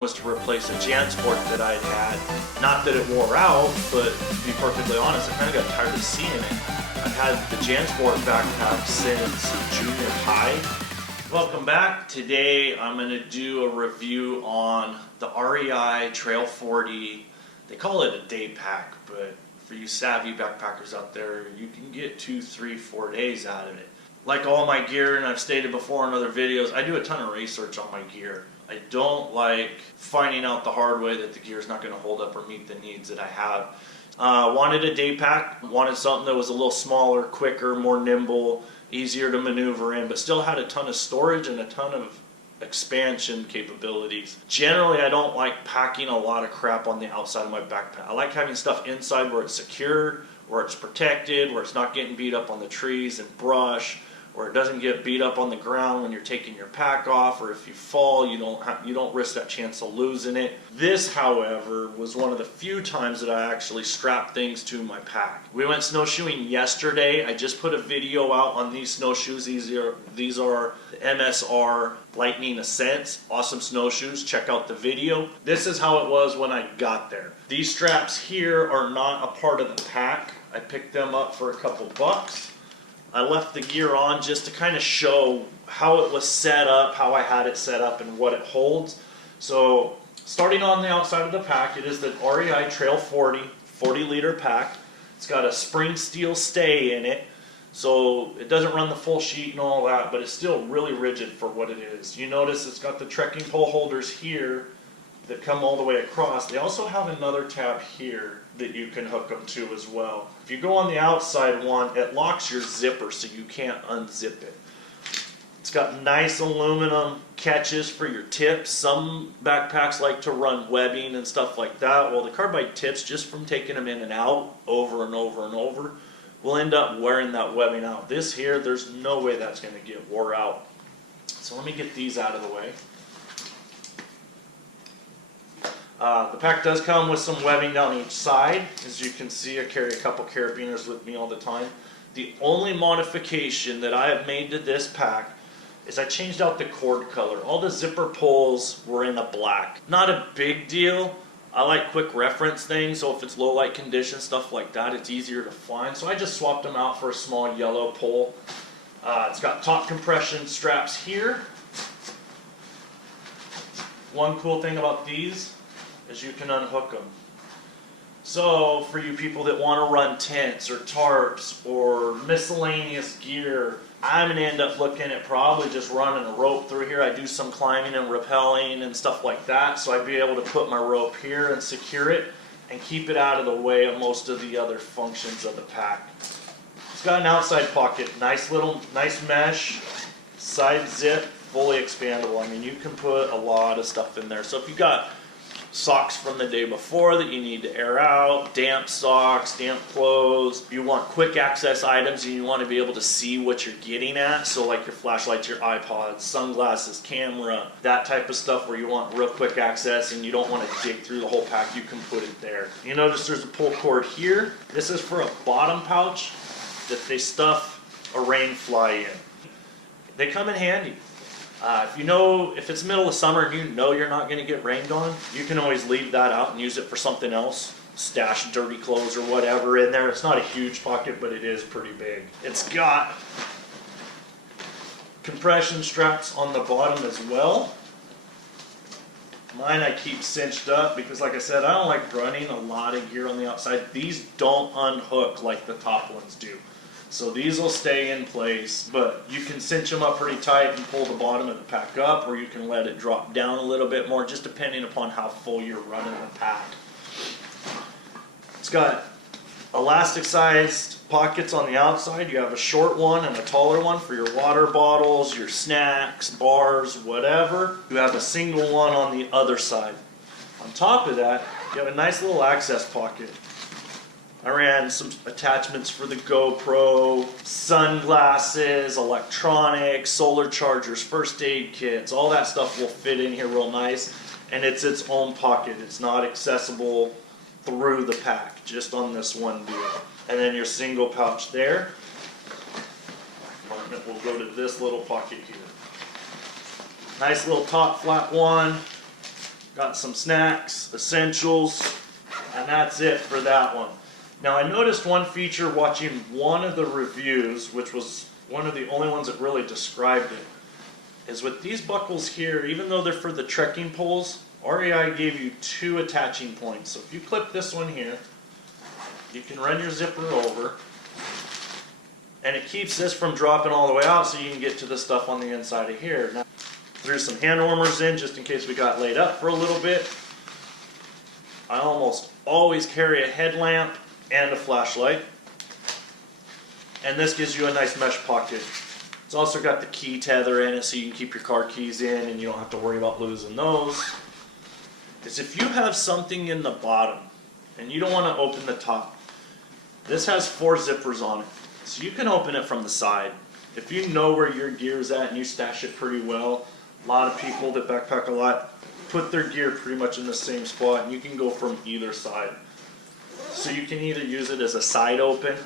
was to replace a JanSport that I'd had. Not that it wore out, but to be perfectly honest, I kind of got tired of seeing it. I've had the JanSport backpack since junior high. Welcome back. Today I'm going to do a review on the REI Trail 40. They call it a day pack, but for you savvy backpackers out there, you can get 2, 3, 4 days out of it. Like all my gear, and I've stated before in other videos, I do a ton of research on my gear. I don't like finding out the hard way that the gear is not going to hold up or meet the needs that I have. Wanted a day pack, wanted something that was a little smaller, quicker, more nimble, easier to maneuver in, but still had a ton of storage and a ton of expansion capabilities. Generally, I don't like packing a lot of crap on the outside of my backpack. I like having stuff inside where it's secured, where it's protected, where it's not getting beat up on the trees and brush, where it doesn't get beat up on the ground when you're taking your pack off, or if you fall, you don't risk that chance of losing it. This, however, was one of the few times that I actually strapped things to my pack. We went snowshoeing yesterday. I just put a video out on these snowshoes. These are the MSR Lightning Ascent. Awesome snowshoes. Check out the video. This is how it was when I got there. These straps here are not a part of the pack. I picked them up for a couple bucks. I left the gear on just to kind of show how it was set up, how I had it set up, and what it holds. So, starting on the outside of the pack, it is the REI Trail 40-liter pack. It's got a spring steel stay in it, so it doesn't run the full sheet and all that, but it's still really rigid for what it is. You notice it's got the trekking pole holders here that come all the way across. They also have another tab here that you can hook them to as well. If you go on the outside one, it locks your zipper so you can't unzip it. It's got nice aluminum catches for your tips. Some backpacks like to run webbing and stuff like that. Well, the carbide tips, just from taking them in and out over and over and over, will end up wearing that webbing out. This here, there's no way that's going to get wore out. So let me get these out of the way. The pack does come with some webbing down each side. As you can see, I carry a couple carabiners with me all the time. The only modification that I have made to this pack is I changed out the cord color. All the zipper pulls were in a black. Not a big deal. I like quick reference things, so if it's low light conditions, stuff like that, it's easier to find. So I just swapped them out for a small yellow pull. It's got top compression straps here. One cool thing about these is you can unhook them. So for you people that want to run tents or tarps or miscellaneous gear, I'm going to end up looking at probably just running a rope through here. I do some climbing and rappelling and stuff like that, so I'd be able to put my rope here and secure it and keep it out of the way of most of the other functions of the pack. It's got an outside pocket, nice mesh, side zip, fully expandable. I mean, you can put a lot of stuff in there. So if you've got socks from the day before that you need to air out, damp socks, damp clothes. You want quick access items and you want to be able to see what you're getting at. So like your flashlights, your iPods, sunglasses, camera, that type of stuff where you want real quick access and you don't want to dig through the whole pack, you can put it there. You notice there's a pull cord here. This is for a bottom pouch that they stuff a rain fly in. They come in handy. If it's middle of summer and you know you're not going to get rained on, you can always leave that out and use it for something else. Stash dirty clothes or whatever in there. It's not a huge pocket, but it is pretty big. It's got compression straps on the bottom as well. Mine I keep cinched up because, like I said, I don't like running a lot of gear on the outside. These don't unhook like the top ones do. So these will stay in place, but you can cinch them up pretty tight and pull the bottom of the pack up, or you can let it drop down a little bit more, just depending upon how full you're running the pack. It's got elastic-sized pockets on the outside. You have a short one and a taller one for your water bottles, your snacks, bars, whatever. You have a single one on the other side. On top of that, you have a nice little access pocket. I ran some attachments for the GoPro, sunglasses, electronics, solar chargers, first aid kits. All that stuff will fit in here real nice, and it's its own pocket. It's not accessible through the pack, just on this one deal. And then your single pouch there. Compartment will go to this little pocket here. Nice little top flap one. Got some snacks, essentials, and that's it for that one. Now I noticed one feature watching one of the reviews, which was one of the only ones that really described it, is with these buckles here, even though they're for the trekking poles, REI gave you 2 attaching points. So if you clip this one here, you can run your zipper over, and it keeps this from dropping all the way out so you can get to the stuff on the inside of here. Now, threw some hand warmers in just in case we got laid up for a little bit. I almost always carry a headlamp and a flashlight. And this gives you a nice mesh pocket. It's also got the key tether in it so you can keep your car keys in and you don't have to worry about losing those. Because if you have something in the bottom and you don't want to open the top, this has 4 zippers on it. So you can open it from the side. If you know where your gear's at and you stash it pretty well, a lot of people that backpack a lot put their gear pretty much in the same spot, and you can go from either side. So you can either use it as a side open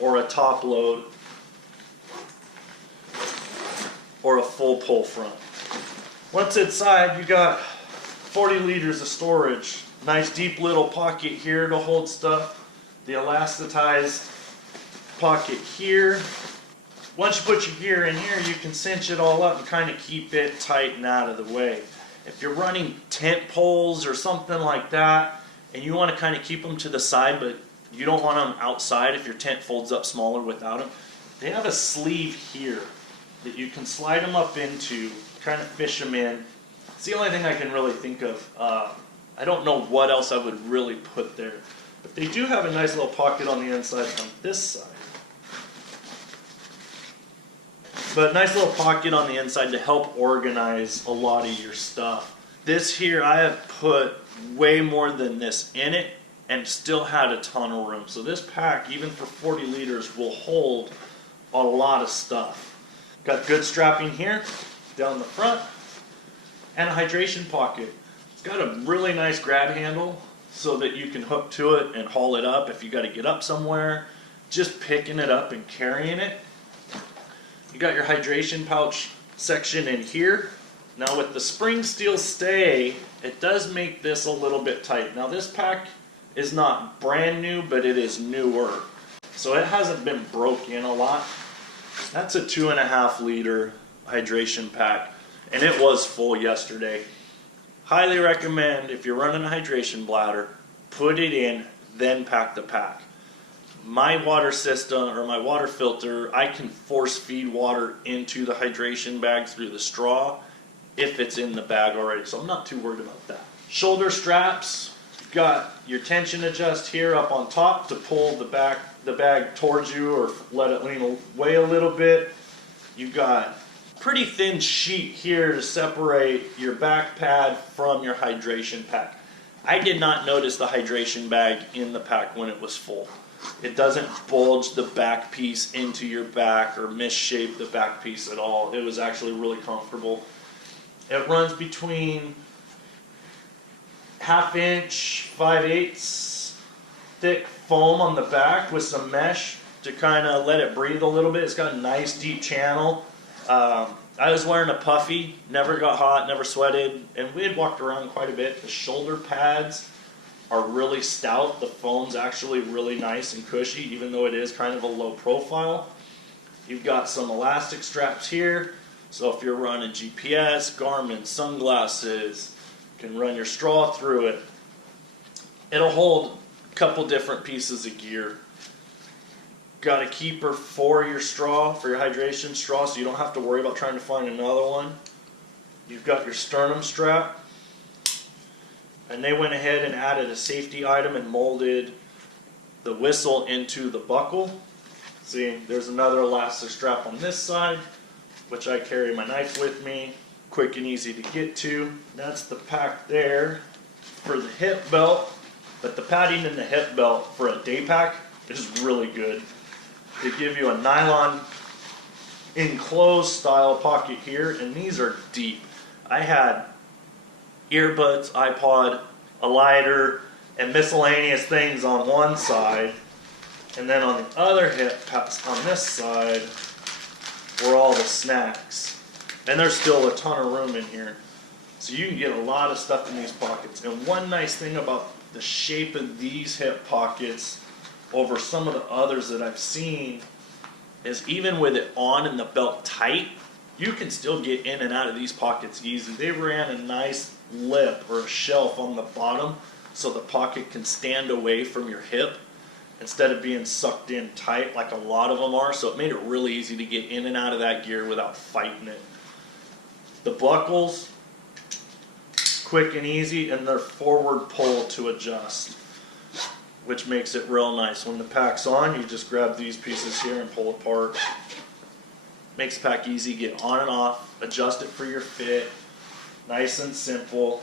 or a top load or a full pull front. Once inside, you got 40 liters of storage. Nice deep little pocket here to hold stuff. The elasticized pocket here. Once you put your gear in here, you can cinch it all up and kind of keep it tight and out of the way. If you're running tent poles or something like that, and you want to kind of keep them to the side, but you don't want them outside if your tent folds up smaller without them, they have a sleeve here that you can slide them up into, kind of fish them in. It's the only thing I can really think of. I don't know what else I would really put there. But they do have a nice little pocket on the inside on this side. But nice little pocket on the inside to help organize a lot of your stuff. This here, I have put way more than this in it and still had a ton of room. So this pack, even for 40 liters, will hold a lot of stuff. Got good strapping here, down the front, and a hydration pocket. It's got a really nice grab handle so that you can hook to it and haul it up if you got to get up somewhere. Just picking it up and carrying it. You got your hydration pouch section in here. Now with the spring steel stay, it does make this a little bit tight. Now this pack is not brand new, but it is newer. So it hasn't been broke in a lot. That's a 2.5 liter hydration pack, and it was full yesterday. Highly recommend, if you're running a hydration bladder, put it in, then pack the pack. My water system, or my water filter, I can force feed water into the hydration bag through the straw if it's in the bag already, so I'm not too worried about that. Shoulder straps, you've got your tension adjust here up on top to pull the bag towards you or let it lean away a little bit. You've got pretty thin sheet here to separate your back pad from your hydration pack. I did not notice the hydration bag in the pack when it was full. It doesn't bulge the back piece into your back or misshape the back piece at all. It was actually really comfortable. It runs between 1/2 inch, 5/8 thick foam on the back with some mesh to kind of let it breathe a little bit. It's got a nice deep channel. I was wearing a puffy, never got hot, never sweated, and we had walked around quite a bit. The shoulder pads are really stout. The foam's actually really nice and cushy, even though it is kind of a low profile. You've got some elastic straps here, so if you're running GPS, Garmin, sunglasses, you can run your straw through it. It'll hold a couple different pieces of gear. Got a keeper for your straw, for your hydration straw, so you don't have to worry about trying to find another one. You've got your sternum strap. And they went ahead and added a safety item and molded the whistle into the buckle. See, there's another elastic strap on this side, which I carry my knife with me. Quick and easy to get to. That's the pack there for the hip belt. But the padding in the hip belt for a day pack is really good. They give you a nylon enclosed style pocket here, and these are deep. I had earbuds, iPod, a lighter, and miscellaneous things on one side, and then on the other hip on this side were all the snacks. And there's still a ton of room in here. So you can get a lot of stuff in these pockets. And one nice thing about the shape of these hip pockets over some of the others that I've seen is even with it on and the belt tight, you can still get in and out of these pockets easy. They ran a nice lip or a shelf on the bottom so the pocket can stand away from your hip instead of being sucked in tight like a lot of them are. So it made it really easy to get in and out of that gear without fighting it. The buckles, quick and easy, and they're forward pull to adjust, which makes it real nice. When the pack's on, you just grab these pieces here and pull apart. Makes the pack easy, get on and off, adjust it for your fit, nice and simple.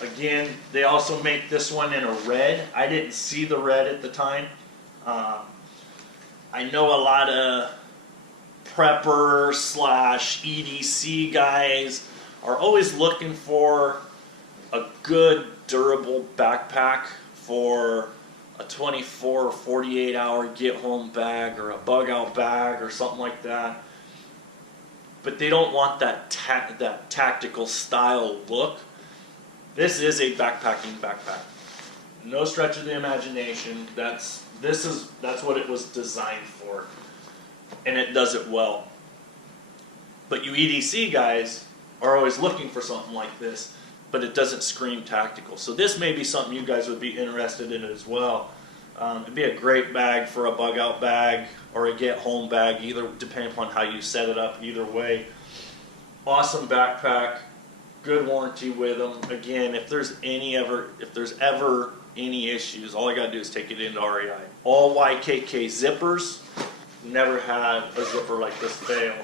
Again, they also make this one in a red. I didn't see the red at the time. I know a lot of prepper slash EDC guys are always looking for a good durable backpack for a 24 or 48 hour get home bag or a bug out bag or something like that, but they don't want that tactical style look. This is a backpacking backpack, no stretch of the imagination. That's what it was designed for, and it does it well. But you EDC guys are always looking for something like this, but it doesn't scream tactical. So this may be something you guys would be interested in as well. It'd be a great bag for a bug out bag or a get home bag, either depending upon how you set it up. Either way, awesome backpack, good warranty with them. Again, if there's ever any issues, all I gotta do is take it into REI. All YKK zippers. Never had a zipper like this fail.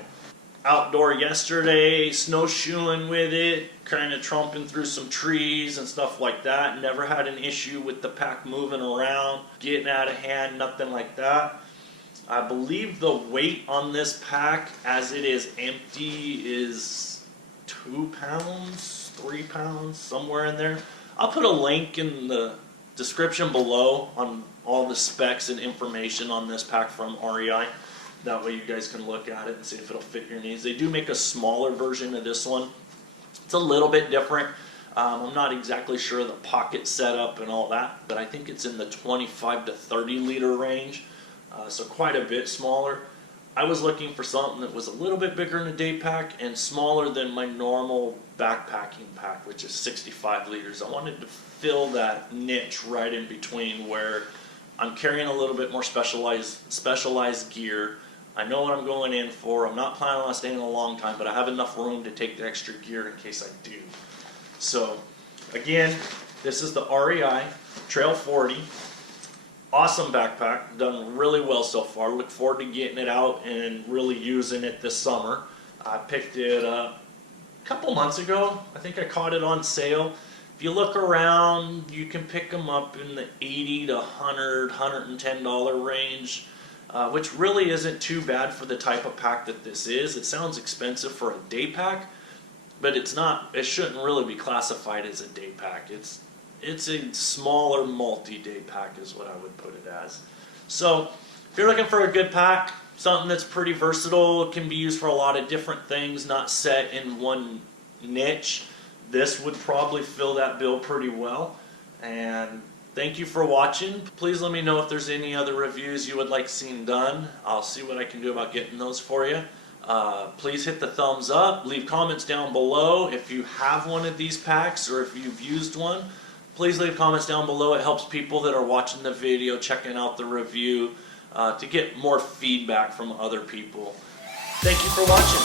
Outdoor yesterday, snowshoeing with it, kind of trumping through some trees and stuff like that. Never had an issue with the pack moving around, getting out of hand, nothing like that. I believe the weight on this pack as it is empty is 2 pounds, 3 pounds, somewhere in there. I'll put a link in the description below on all the specs and information on this pack from REI. That way you guys can look at it and see if it'll fit your needs. They do make a smaller version of this one. It's a little bit different. I'm not exactly sure the pocket setup and all that, but I think it's in the 25 to 30 liter range, so quite a bit smaller. I was looking for something that was a little bit bigger in a day pack and smaller than my normal backpacking pack, which is 65 liters. I wanted to fill that niche right in between where I'm carrying a little bit more specialized gear. I know what I'm going in for. I'm not planning on staying a long time, but I have enough room to take the extra gear in case I do. So, again, this is the REI Trail 40. Awesome backpack. Done really well so far. Look forward to getting it out and really using it this summer. I picked it up a couple months ago. I think I caught it on sale. If you look around, you can pick them up in the $80 to $100, $110 range. Which really isn't too bad for the type of pack that this is. It sounds expensive for a day pack, but it's not. It shouldn't really be classified as a day pack. It's a smaller multi-day pack is what I would put it as. So if you're looking for a good pack, something that's pretty versatile, can be used for a lot of different things, not set in one niche, this would probably fill that bill pretty well. And thank you for watching. Please let me know if there's any other reviews you would like seen done. I'll see what I can do about getting those for you. Please hit the thumbs up. Leave comments down below if you have one of these packs or if you've used one. Please leave comments down below. It helps people that are watching the video, checking out the review, to get more feedback from other people. Thank you for watching.